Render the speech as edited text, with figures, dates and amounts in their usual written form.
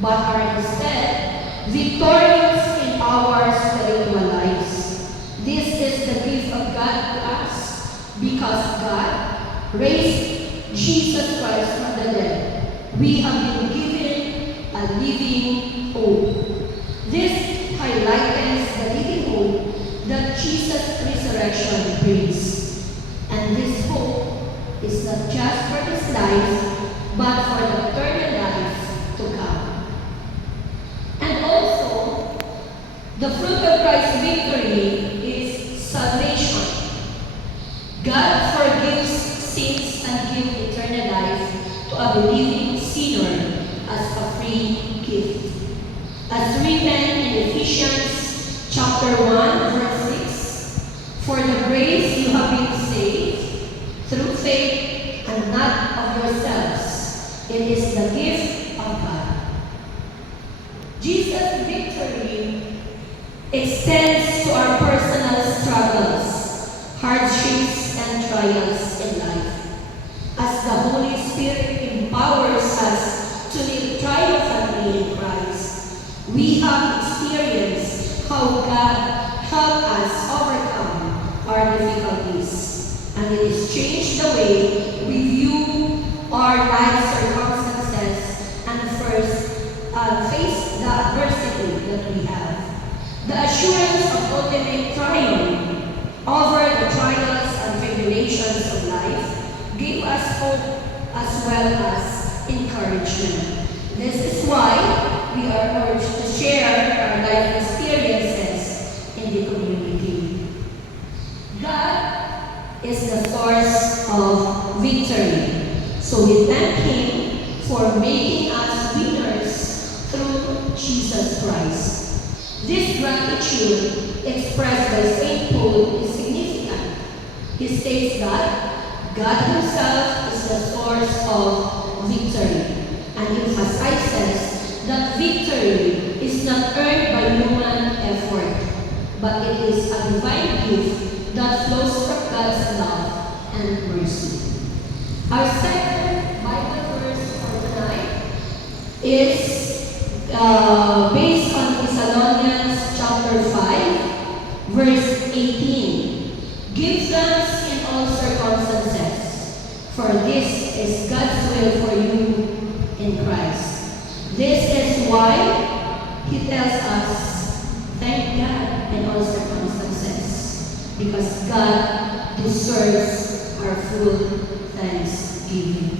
but are instead victorious in our spiritual lives. This is the gift of God to us because God raised Jesus Christ from the dead. We have been given a living hope. This highlights the living hope that Jesus' resurrection brings. And this hope is not just for this life, but for the eternal life to come. And also, the fruit of Christ's victory is salvation. God forgives sins and gives eternal life to a believing sinner as a free gift. As written in Ephesians chapter 1, verse 6, for the grace you have been saved through faith and not of yourselves. It is the gift of God. Jesus' victory extends to our personal struggles, hardships, and trials in life. As the Holy Spirit empowers us to live triumphantly in Christ, we have experienced how God helped us overcome our difficulties, and it has changed the way we view our life circumstances and first face the adversity that we have. The assurance of ultimate triumph over the trials and tribulations of life gave us hope as well as encouragement. This is why we are urged to share our life experiences in the community. God is the source of victory, so we thank Him for making us winners through Jesus Christ. This gratitude expressed by St. Paul is significant. He states that God Himself is the source of victory, and emphasizes that victory is not earned by human effort, but it is a divine gift that flows from God's love and mercy. Our second Bible verse for tonight is based on Thessalonians chapter 5, verse 18. Give thanks in all circumstances, for this is God's will for you in Christ. This is why He tells us, thank God in all circumstances, because God deserves our full thanksgiving.